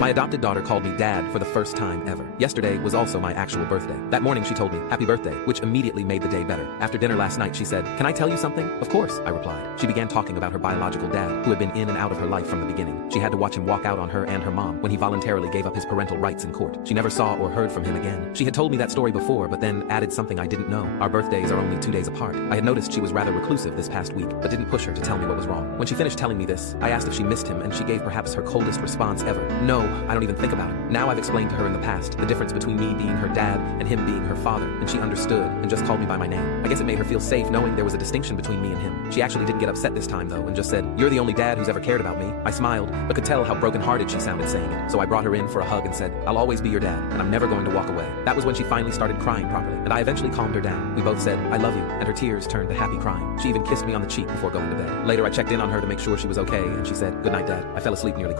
My adopted daughter called me Dad for the first time ever. Yesterday was also my actual birthday. That morning she told me, "Happy birthday," which immediately made the day better. After dinner last night she said, "Can I tell you something?" "Of course," I replied. She began talking about her biological dad, who had been in and out of her life from the beginning. She had to watch him walk out on her and her mom when he voluntarily gave up his parental rights in court. She never saw or heard from him again. She had told me that story before, but then added something I didn't know. Our birthdays are only 2 days apart. I had noticed she was rather reclusive this past week, but didn't push her to tell me what was wrong. When she finished telling me this, I asked if she missed him, and she gave perhaps her coldest response ever. "No, I don't even think about him." Now I've explained to her in the past the difference between me being her dad and him being her father, and she understood and just called me by my name. I guess it made her feel safe knowing there was a distinction between me and him. She actually didn't get upset this time though, and just said, "You're the only dad who's ever cared about me." I smiled, but could tell how brokenhearted she sounded saying it. So I brought her in for a hug and said, "I'll always be your dad, and I'm never going to walk away." That was when she finally started crying properly, and I eventually calmed her down. We both said, "I love you," and her tears turned to happy crying. She even kissed me on the cheek before going to bed. Later I checked in on her to make sure she was okay, and she said, "Good night, Dad." I fell asleep nearly crying.